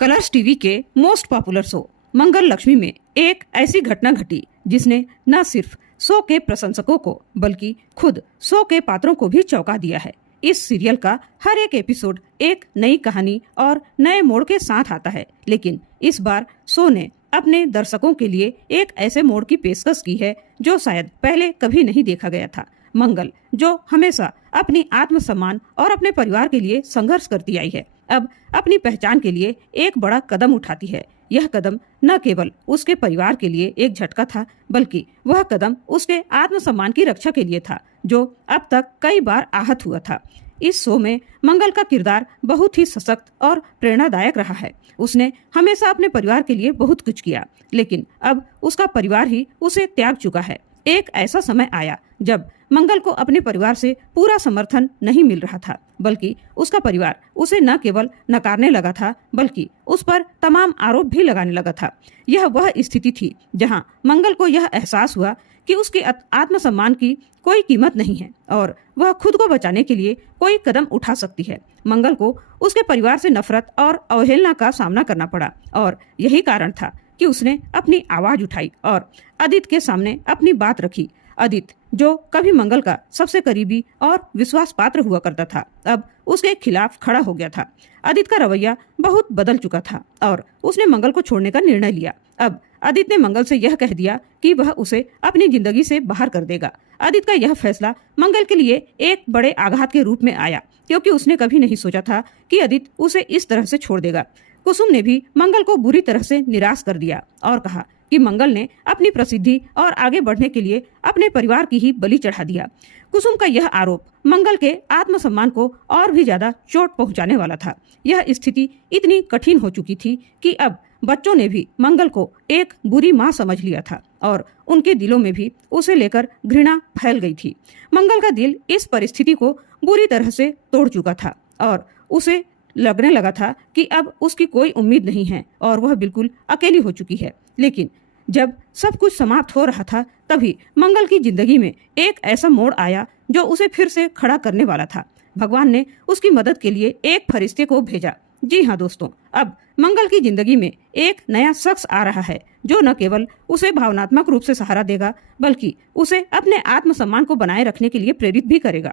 Colors TV के most popular show मंगल लक्ष्मी में एक ऐसी घटना घटी जिसने न सिर्फ शो के प्रशंसकों को बल्कि खुद शो के पात्रों को भी चौंका दिया है। इस सीरियल का हर एक एपिसोड एक नई कहानी और नए मोड़ के साथ आता है, लेकिन इस बार शो ने अपने दर्शकों के लिए एक ऐसे मोड़ की पेशकश की है जो शायद पहले कभी नहीं देखा गया था। मंगल, जो हमेशा अपनी आत्मसम्मान और अपने परिवार के लिए संघर्ष करती आई है, अब अपनी पहचान के लिए एक बड़ा कदम उठाती है। यह कदम न केवल उसके परिवार के लिए एक झटका था, बल्कि वह कदम उसके आत्मसम्मान की रक्षा के लिए था, जो अब तक कई बार आहत हुआ था। इस शो में मंगल का किरदार बहुत ही सशक्त और प्रेरणादायक रहा है। उसने हमेशा अपने परिवार के लिए बहुत कुछ किया, लेकिन अब उसका परिवार ही उसे त्याग चुका है। एक ऐसा समय आया जब मंगल को अपने परिवार से पूरा समर्थन नहीं मिल रहा था, बल्कि उसका परिवार उसे न केवल नकारने लगा था, बल्कि उस पर तमाम आरोप भी लगाने लगा था। यह वह स्थिति थी जहां मंगल को यह एहसास हुआ कि उसके आत्मसम्मान की कोई कीमत नहीं है और वह खुद को बचाने के लिए कोई कदम उठा सकती है। मंगल को उसके परिवार से नफरत और अवहेलना का सामना करना पड़ा और यही कारण था कि उसने अपनी आवाज उठाई और आदित्य के सामने अपनी बात रखी। आदित्य, जो कभी मंगल का सबसे करीबी और विश्वास पात्र हुआ करता था, अब उसके खिलाफ खड़ा हो गया था। आदित्य का रवैया बहुत बदल चुका था और उसने मंगल को छोड़ने का निर्णय लिया। अब आदित्य ने मंगल से यह कह दिया कि वह उसे अपनी जिंदगी से बाहर कर देगा। आदित्य का यह फैसला मंगल के लिए एक बड़े आघात के रूप में आया, क्योंकि उसने कभी नहीं सोचा था कि आदित्य उसे इस तरह से छोड़ देगा। कुसुम ने भी मंगल को बुरी तरह से निराश कर दिया और कहा कि मंगल ने अपनी प्रसिद्धि और आगे बढ़ने के लिए अपने परिवार की ही बलि चढ़ा दिया। कुसुम का यह आरोप मंगल के आत्मसम्मान को और भी ज्यादा चोट पहुंचाने वाला था। यह स्थिति इतनी कठिन हो चुकी थी कि अब बच्चों ने भी मंगल को एक बुरी माँ समझ लिया था और उनके दिलों में भी उसे लेकर घृणा फैल गई थी। मंगल का दिल इस परिस्थिति को बुरी तरह से तोड़ चुका था और उसे लगने लगा था कि अब उसकी कोई उम्मीद नहीं है और वह बिल्कुल अकेली हो चुकी है। लेकिन जब सब कुछ समाप्त हो रहा था, तभी मंगल की जिंदगी में एक ऐसा मोड़ आया जो उसे फिर से खड़ा करने वाला था। भगवान ने उसकी मदद के लिए एक फरिश्ते को भेजा। जी हाँ दोस्तों, अब मंगल की जिंदगी में एक नया शख्स आ रहा है जो न केवल उसे भावनात्मक रूप से सहारा देगा, बल्कि उसे अपने आत्मसम्मान को बनाए रखने के लिए प्रेरित भी करेगा।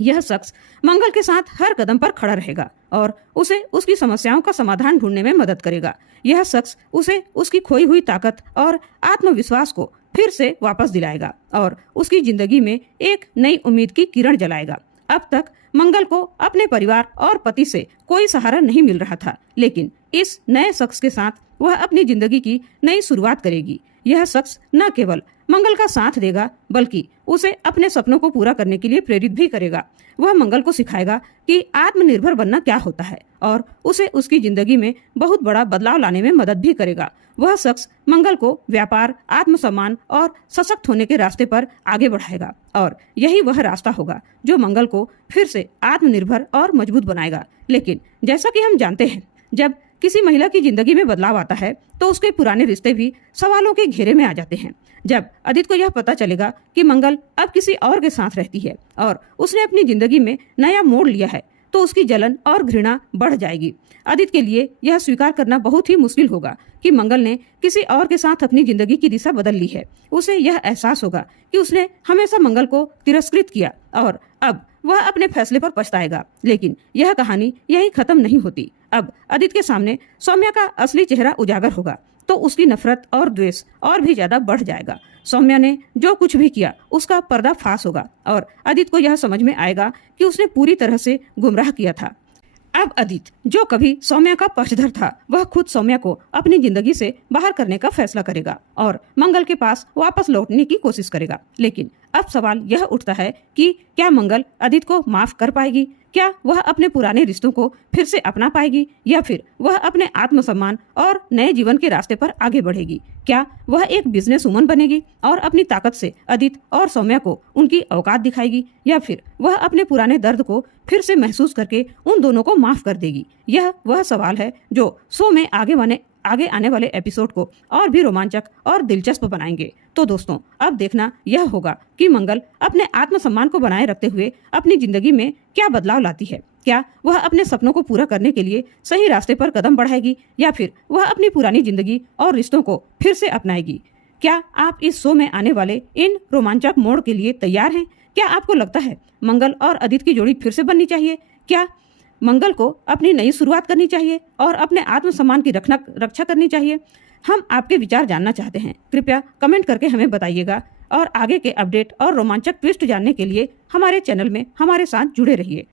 यह शख्स मंगल के साथ हर कदम पर खड़ा रहेगा और उसे उसकी समस्याओं का समाधान ढूंढने में मदद करेगा। यह शख्स उसे उसकी खोई हुई ताकत और आत्मविश्वास को फिर से वापस दिलाएगा और उसकी जिंदगी में एक नई उम्मीद की किरण जलाएगा। अब तक मंगल को अपने परिवार और पति से कोई सहारा नहीं मिल रहा था, लेकिन इस नए शख्स के साथ वह अपनी जिंदगी की नई शुरुआत करेगी। यह शख्स न केवल मंगल का साथ देगा, बल्कि उसे अपने सपनों को पूरा करने के लिए प्रेरित भी करेगा। वह मंगल को सिखाएगा कि आत्मनिर्भर बनना क्या होता है और उसे उसकी जिंदगी में बहुत बड़ा बदलाव लाने में मदद भी करेगा। वह शख्स मंगल को व्यापार, आत्मसम्मान और सशक्त होने के रास्ते पर आगे बढ़ाएगा और यही वह रास्ता होगा जो मंगल को फिर से आत्मनिर्भर और मजबूत बनाएगा। लेकिन जैसा कि हम जानते हैं, जब किसी महिला की जिंदगी में बदलाव आता है तो उसके पुराने रिश्ते भी सवालों के घेरे में आ जाते हैं। जब आदित्य को यह पता चलेगा कि मंगल अब किसी और के साथ रहती है और उसने अपनी जिंदगी में नया मोड़ लिया है, तो उसकी जलन और घृणा बढ़ जाएगी। आदित्य के लिए यह स्वीकार करना बहुत ही मुश्किल होगा कि मंगल ने किसी और के साथ अपनी जिंदगी की दिशा बदल ली है। उसे यह एहसास होगा कि उसने हमेशा मंगल को तिरस्कृत किया और अब वह अपने फैसले पर पछताएगा। लेकिन यह कहानी यही खत्म नहीं होती। अब आदित्य के सामने सौम्या का असली चेहरा उजागर होगा, तो उसकी नफरत और द्वेष और भी ज्यादा बढ़ जाएगा। सौम्या ने जो कुछ भी किया उसका पर्दाफाश होगा और आदित्य को यह समझ में आएगा कि उसने पूरी तरह से गुमराह किया था। अब आदित्य, जो कभी सौम्या का पक्षधर था, वह खुद सौम्या को अपनी जिंदगी से बाहर करने का फैसला करेगा और मंगल के पास वापस लौटने की कोशिश करेगा। लेकिन अब सवाल यह उठता है कि क्या मंगल आदित्य को माफ कर पाएगी? क्या वह अपने पुराने रिश्तों को फिर से अपना पाएगी या फिर वह अपने आत्मसम्मान और नए जीवन के रास्ते पर आगे बढ़ेगी? क्या वह एक बिजनेस वुमन बनेगी और अपनी ताकत से आदित्य और सौम्या को उनकी औकात दिखाएगी, या फिर वह अपने पुराने दर्द को फिर से महसूस करके उन दोनों को माफ कर देगी? यह वह सवाल है जो शो में आगे आने वाले एपिसोड को और भी रोमांचक और दिलचस्प बनाएंगे। तो दोस्तों, अब देखना यह होगा कि मंगल अपने आत्मसम्मान को बनाए रखते हुए अपनी जिंदगी में क्या बदलाव लाती है। क्या वह अपने सपनों को पूरा करने के लिए सही रास्ते पर कदम बढ़ाएगी या फिर वह अपनी पुरानी जिंदगी और रिश्तों को फिर से अपनाएगी। क्या आप इस शो में आने वाले इन रोमांचक मोड़ के लिए तैयार हैं? क्या आपको लगता है मंगल और अदिति की जोड़ी फिर से बननी चाहिए? क्या मंगल को अपनी नई शुरुआत करनी चाहिए और अपने आत्मसम्मान की रक्षा करनी चाहिए? हम आपके विचार जानना चाहते हैं। कृपया कमेंट करके हमें बताइएगा और आगे के अपडेट और रोमांचक ट्विस्ट जानने के लिए हमारे चैनल में हमारे साथ जुड़े रहिए।